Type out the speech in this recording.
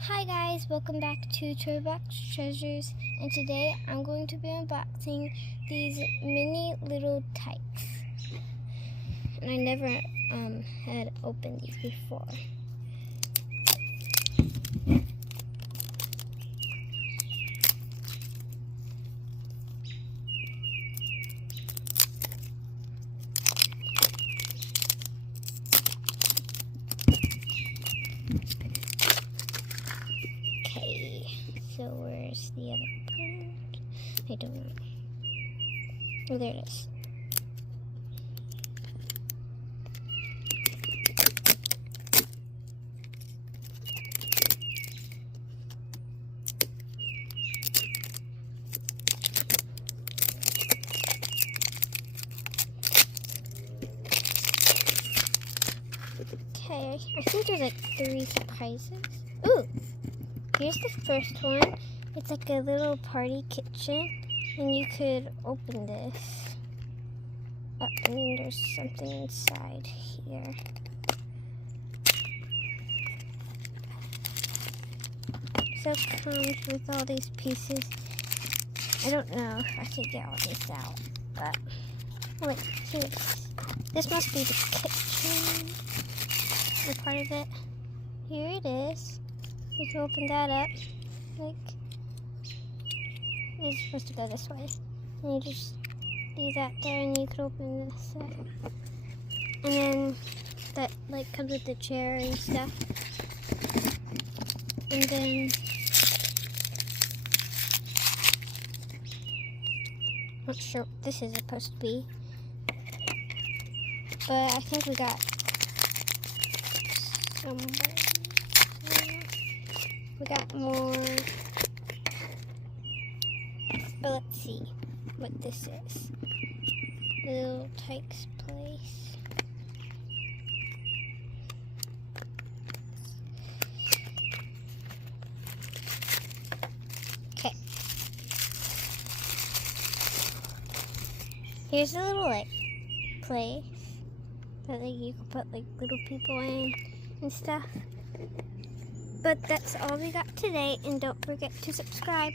Hi guys, welcome back to Toybox Treasures, and today I'm going to be unboxing these mini little Tikes. And I never had opened these before. Okay, so where's the other part? I don't know. Oh, there it is. Okay, I think there's like 3 surprises. Ooh, here's the first one. It's like a little party kitchen, and you could open this up, and then there's something inside here. So it comes with all these pieces. I don't know if I could get all these out, but wait, here it is. This must be the kitchen, or part of it. Here it is. You can open that up. Like, it's supposed to go this way. And you just do that there, and you can open this up. And then that like comes with the chair and stuff. And then not sure what this is supposed to be, but I think we got some. We got more, but let's see what this is. Little Tikes place. Okay. Here's a little like place that like you can put like little people in and stuff. But that's all we got today, and don't forget to subscribe.